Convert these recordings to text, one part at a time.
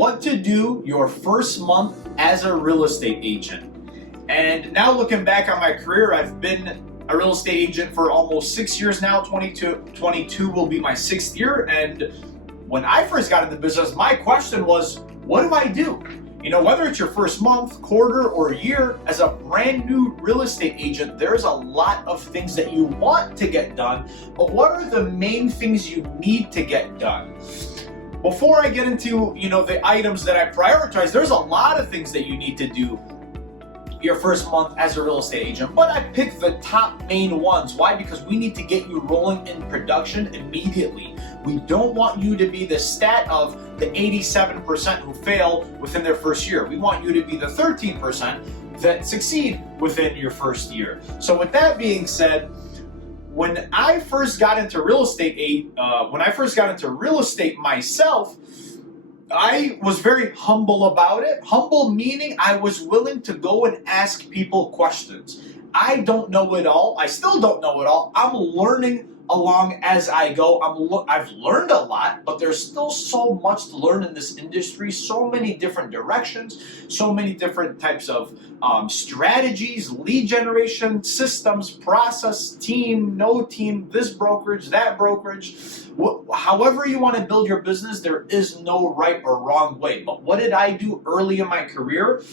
what to do your first month as a real estate agent. And now looking back on my career, I've been a real estate agent for almost 6 years now. 22 will be my 6th year. And when I first got into business, my question was, what do I do? You know, whether it's your first month, quarter, or year, as a brand new real estate agent, there's a lot of things that you want to get done, but what are the main things you need to get done? Before I get into, the items that I prioritize, there's a lot of things that you need to do your first month as a real estate agent, but I picked the top main ones. Why? Because we need to get you rolling in production immediately. We don't want you to be the stat of the 87% who fail within their first year. We want you to be the 13% that succeed within your first year. So with that being said, when I first got into real estate, myself, I was very humble about it. Humble meaning I was willing to go and ask people questions. I don't know it all. I still don't know it all. I'm learning along as I go. I've learned a lot, but there's still so much to learn in this industry. So many different directions, so many different types of strategies, lead generation, systems, process, team, no team, this brokerage, that brokerage. However you want to build your business, there is no right or wrong way. But what did I do early in my career?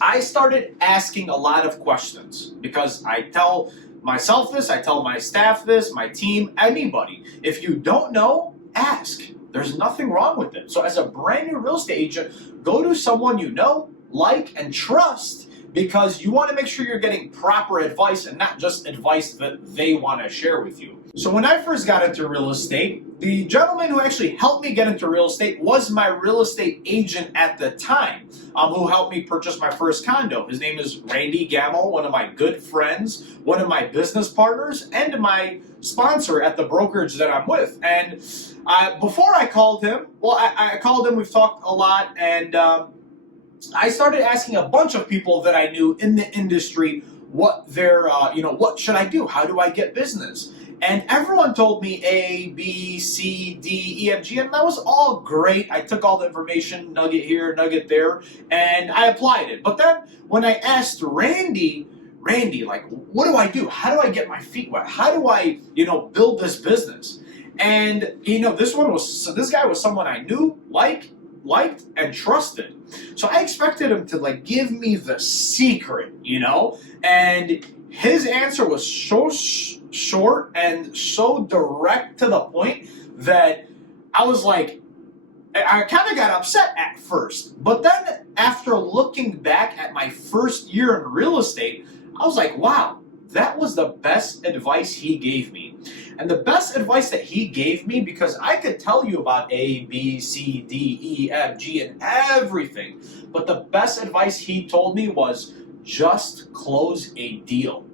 I started asking a lot of questions because I tell myself this, I tell my staff this, my team, anybody. If you don't know, ask. There's nothing wrong with it. So as a brand new real estate agent, go to someone you know, like, and trust, because you want to make sure you're getting proper advice and not just advice that they want to share with you. So when I first got into real estate, the gentleman who actually helped me get into real estate was my real estate agent at the time, who helped me purchase my first condo. His name is Randy Gamble, one of my good friends, one of my business partners, and my sponsor at the brokerage that I'm with. And before I called him, I called him, we've talked a lot, and I started asking a bunch of people that I knew in the industry what their, what should I do? How do I get business? And everyone told me A, B, C, D, E, F, G, and that was all great. I took all the information, nugget here, nugget there, and I applied it. But then when I asked Randy, like, what do I do? How do I get my feet wet? How do I, build this business? And, this guy was someone I knew, liked, and trusted. So I expected him to give me the secret, and his answer was so short and so direct to the point that I was like, I kind of got upset at first. But then after looking back at my first year in real estate, I was like, wow, that was the best advice he gave me. And the best advice that he gave me, because I could tell you about A, B, C, D, E, F, G, and everything, but the best advice he told me was just close a deal.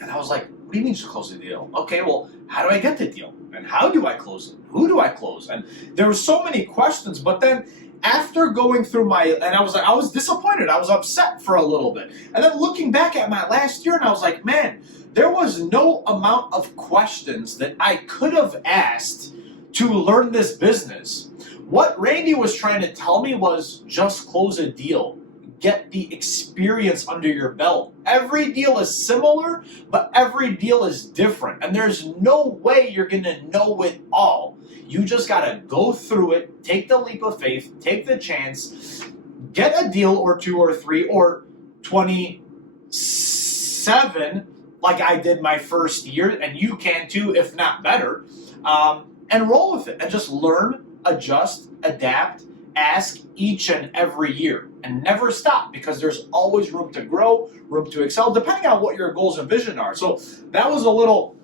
And I was like, what do you mean just close the deal? Okay, well, how do I get the deal? And how do I close it? Who do I close? And there were so many questions, but then after going through I was disappointed. I was upset for a little bit. And then looking back at my last year, and I was like, man, there was no amount of questions that I could have asked to learn this business. What Randy was trying to tell me was just close a deal. Get the experience under your belt. Every deal is similar, but every deal is different. And there's no way you're going to know it all. You just got to go through it, take the leap of faith, take the chance, get a deal or 2 or 3 or 27 like I did my first year, and you can too, if not better, and roll with it and just learn, adjust, adapt, ask each and every year, and never stop, because there's always room to grow, room to excel, depending on what your goals and vision are. So that was a little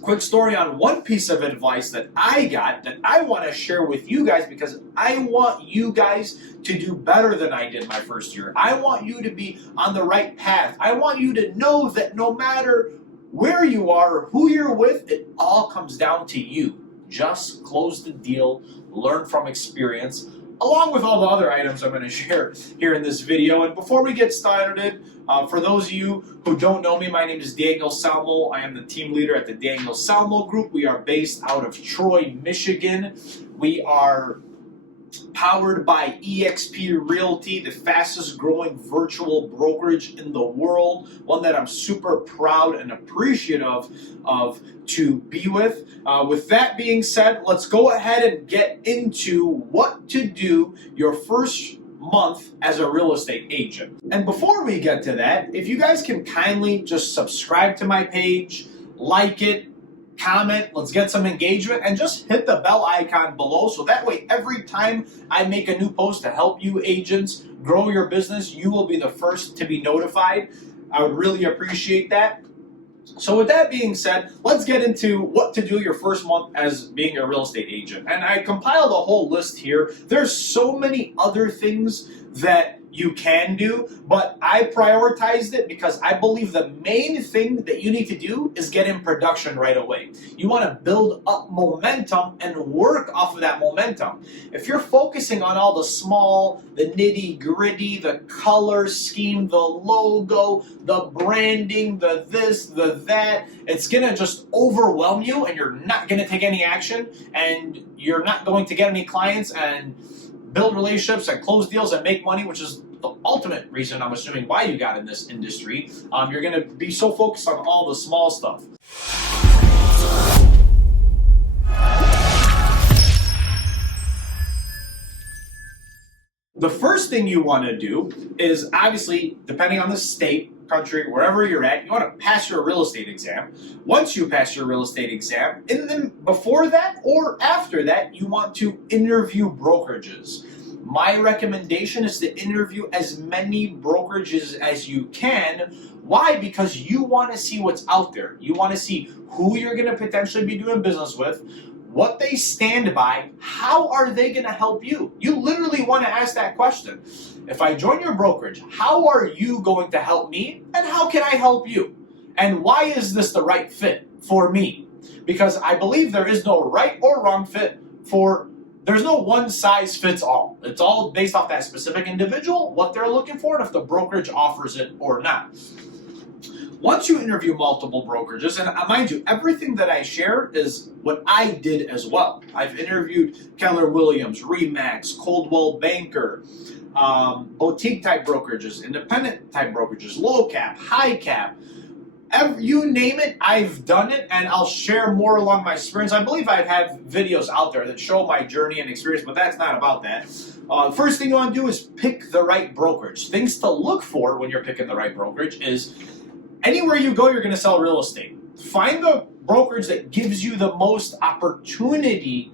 quick story on one piece of advice that I got that I want to share with you guys, because I want you guys to do better than I did my first year. I want you to be on the right path. I want you to know that no matter where you are or who you're with, it all comes down to you. Just close the deal, learn from experience, along with all the other items I'm going to share here in this video. And before we get started, for those of you who don't know me, my name is Daniel Salmo. I am the team leader at the Daniel Salmo Group. We are based out of Troy, Michigan. We are powered by eXp Realty, the fastest growing virtual brokerage in the world, one that I'm super proud and appreciative of to be with. With that being said, let's go ahead and get into what to do your first month as a real estate agent. And before we get to that, if you guys can kindly just subscribe to my page, like it, comment, let's get some engagement, and just hit the bell icon below so that way every time I make a new post to help you agents grow your business, you will be the first to be notified. I would really appreciate that. So with that being said, let's get into what to do your first month as being a real estate agent. And I compiled a whole list here. There's so many other things that you can do, but I prioritized it because I believe the main thing that you need to do is get in production right away. You want to build up momentum and work off of that momentum. If you're focusing on all the small, the nitty gritty, the color scheme, the logo, the branding, the this, the that, it's going to just overwhelm you and you're not going to take any action and you're not going to get any clients and build relationships and close deals and make money, which is the ultimate reason I'm assuming why you got in this industry. You're going to be so focused on all the small stuff. The first thing you want to do is obviously, depending on the state, country, wherever you're at, you want to pass your real estate exam. Once you pass your real estate exam, and then before that or after that, you want to interview brokerages. My recommendation is to interview as many brokerages as you can. Why? Because you want to see what's out there. You want to see who you're going to potentially be doing business with, what they stand by, how are they going to help you? You literally want to ask that question. If I join your brokerage, how are you going to help me and how can I help you? And why is this the right fit for me? Because I believe there is no right or wrong fit there's no one size fits all. It's all based off that specific individual, what they're looking for, and if the brokerage offers it or not. Once you interview multiple brokerages, and mind you, everything that I share is what I did as well. I've interviewed Keller Williams, Remax, Coldwell Banker, boutique type brokerages, independent type brokerages, low cap, high cap. You name it, I've done it, and I'll share more along my experience. I believe I have videos out there that show my journey and experience, but that's not about that. First thing you want to do is pick the right brokerage. Things to look for when you're picking the right brokerage is anywhere you go, you're going to sell real estate. Find the brokerage that gives you the most opportunity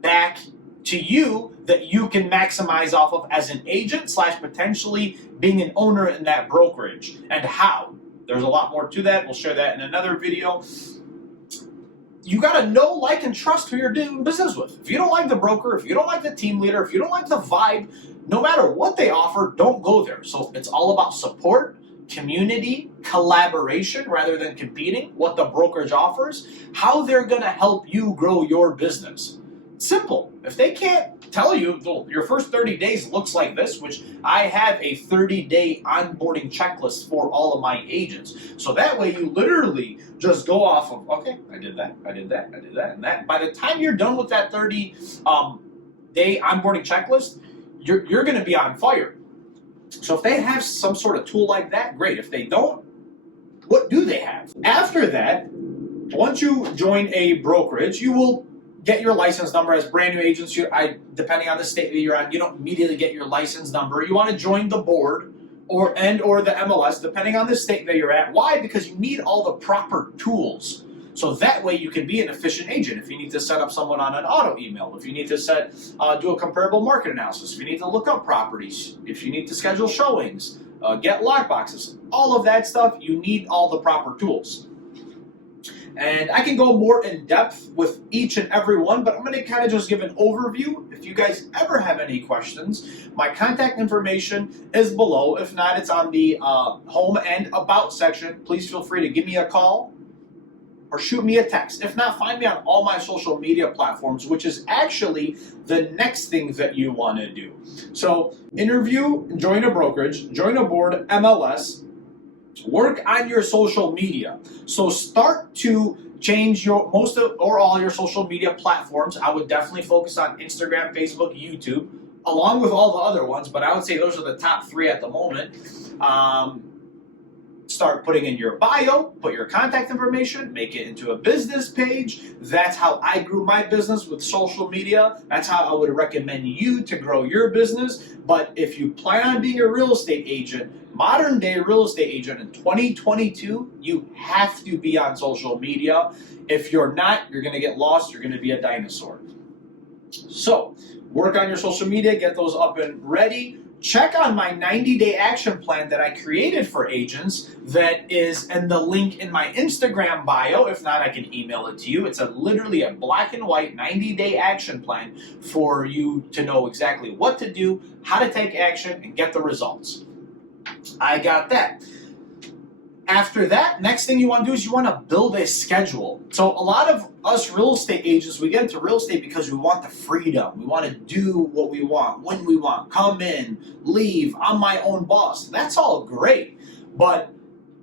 back to you that you can maximize off of as an agent / potentially being an owner in that brokerage. And how? There's a lot more to that. We'll share that in another video. You got to know, like, and trust who you're doing business with. If you don't like the broker, if you don't like the team leader, if you don't like the vibe, no matter what they offer, don't go there. So it's all about support, community, collaboration rather than competing, what the brokerage offers, how they're going to help you grow your business. Simple. If they can't tell you, well, your first 30 days looks like this, which I have a 30-day onboarding checklist for all of my agents. So that way you literally just go off of, okay, I did that, and that. By the time you're done with that 30-day onboarding checklist, you're going to be on fire. So if they have some sort of tool like that, great. If they don't, what do they have? After that, once you join a brokerage, you will get your license number. As brand new agents, depending on the state that you're at, you don't immediately get your license number. You want to join the board or the MLS, depending on the state that you're at. Why? Because you need all the proper tools. So that way you can be an efficient agent. If you need to set up someone on an auto email, if you need to do a comparable market analysis, if you need to look up properties, if you need to schedule showings, get lockboxes, all of that stuff, you need all the proper tools. And I can go more in depth with each and every one, but I'm going to kind of just give an overview. If you guys ever have any questions, my contact information is below. If not, it's on the home and about section. Please feel free to give me a call or shoot me a text. If not, find me on all my social media platforms, which is actually the next thing that you want to do. So interview, join a brokerage, join a board, MLS, work on your social media. So start to change your most of or all your social media platforms. I would definitely focus on Instagram, Facebook, YouTube, along with all the other ones, but I would say those are the top 3 at the moment. Start putting in your bio, put your contact information, make it into a business page. That's how I grew my business with social media. That's how I would recommend you to grow your business. But if you plan on being a real estate agent, modern day real estate agent in 2022, you have to be on social media. If you're not, you're going to get lost. You're going to be a dinosaur. So work on your social media, get those up and ready. Check on my 90-day action plan that I created for agents that is in the link in my Instagram bio. If not, I can email it to you. It's literally a black and white 90-day action plan for you to know exactly what to do, how to take action, and get the results. I got that. After that, next thing you want to do is you want to build a schedule. So a lot of us real estate agents, we get into real estate because we want the freedom. We want to do what we want, when we want, come in, leave, I'm my own boss. That's all great. But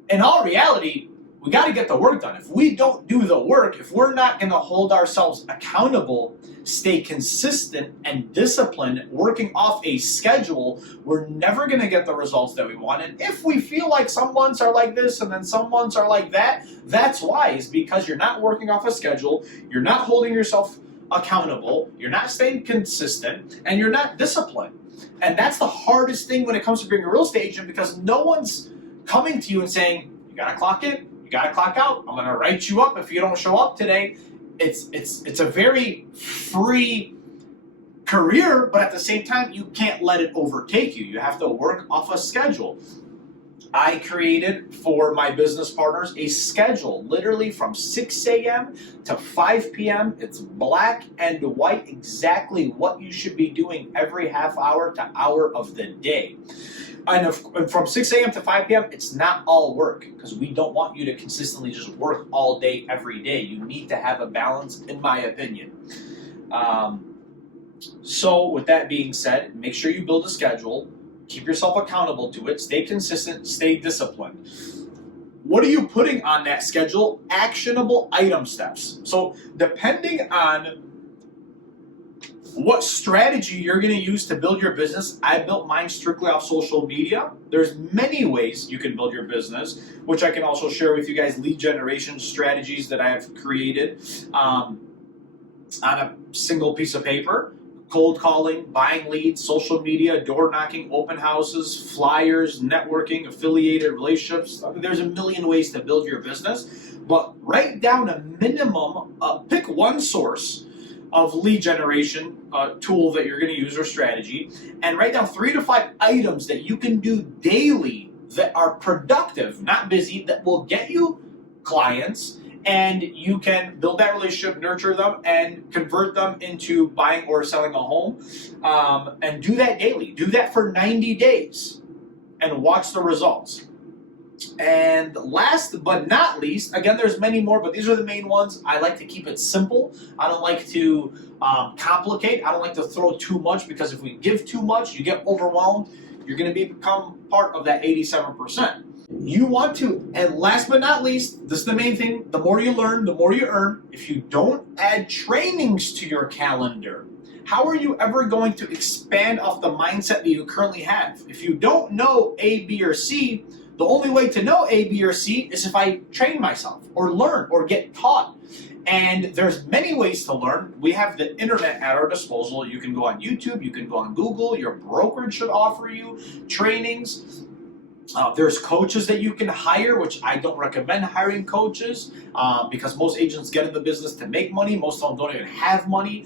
in all reality, we got to get the work done. If we don't do the work, if we're not going to hold ourselves accountable, stay consistent and disciplined, working off a schedule, we're never going to get the results that we want. And if we feel like some months are like this and then some months are like that, that's why. Is because you're not working off a schedule, you're not holding yourself accountable, you're not staying consistent, and you're not disciplined. And that's the hardest thing when it comes to being a real estate agent, because no one's coming to you and saying, you got to clock in, you got to clock out, I'm going to write you up if you don't show up today. It's a very free career, but at the same time, you can't let it overtake you. You have to work off a schedule. I created for my business partners a schedule, literally from 6 a.m. to 5 p.m. It's black and white, exactly what you should be doing every half hour to hour of the day. And from 6 a.m. to 5 p.m., it's not all work, because we don't want you to consistently just work all day, every day. You need to have a balance, in my opinion. So with that being said, make sure you build a schedule, keep yourself accountable to it, stay consistent, stay disciplined. What are you putting on that schedule? Actionable item steps. So depending on what strategy you're going to use to build your business, I built mine strictly off social media. There's many ways you can build your business, which I can also share with you guys, lead generation strategies that I have created on a single piece of paper. Cold calling, buying leads, social media, door knocking, open houses, flyers, networking, affiliated relationships. There's a million ways to build your business, but write down a minimum, pick one source of lead generation tool that you're going to use or strategy, and write down 3 to 5 items that you can do daily that are productive, not busy, that will get you clients, and you can build that relationship, nurture them, and convert them into buying or selling a home, and do that daily. Do that for 90 days and watch the results. And last but not least, again, there's many more, but these are the main ones. I like to keep it simple. I don't like to complicate. I don't like to throw too much, because if we give too much, you get overwhelmed. You're going to become part of that 87%. You want to, and last but not least, this is the main thing, the more you learn, the more you earn. If you don't add trainings to your calendar, how are you ever going to expand off the mindset that you currently have? If you don't know A, B, or C, the only way to know A, B, or C is if I train myself or learn or get taught. And there's many ways to learn. We have the internet at our disposal. You can go on YouTube, you can go on Google, your brokerage should offer you trainings. There's coaches that you can hire, which I don't recommend hiring coaches because most agents get in the business to make money. Most of them don't even have money,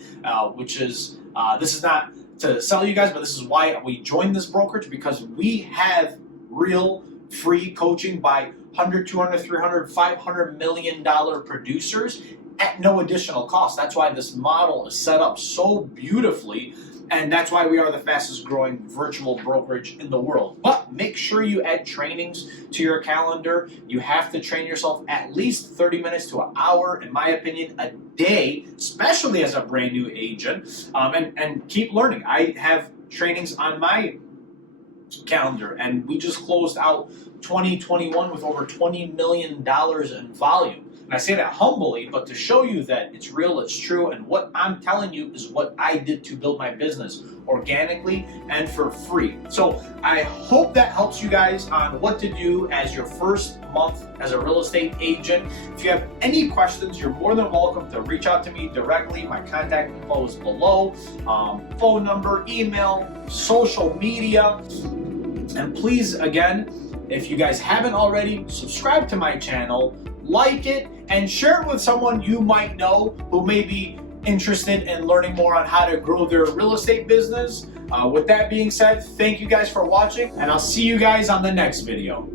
which is, this is not to sell you guys, but this is why we joined this brokerage, because we have real free coaching by $100, $200, $300, $500 million producers at no additional cost. That's why this model is set up so beautifully, and that's why we are the fastest growing virtual brokerage in the world. But make sure you add trainings to your calendar. You have to train yourself at least 30 minutes to an hour, in my opinion, a day, especially as a brand new agent, and keep learning. I have trainings on my calendar, and we just closed out 2021 with over $20 million in volume. And I say that humbly, but to show you that it's real, it's true, and what I'm telling you is what I did to build my business organically and for free. So I hope that helps you guys on what to do as your first month as a real estate agent. If you have any questions, you're more than welcome to reach out to me directly. My contact info is below. Phone number, email, social media. And please, again, if you guys haven't already, subscribe to my channel, like it, and share it with someone you might know who may be interested in learning more on how to grow their real estate business. With that being said, thank you guys for watching, and I'll see you guys on the next video.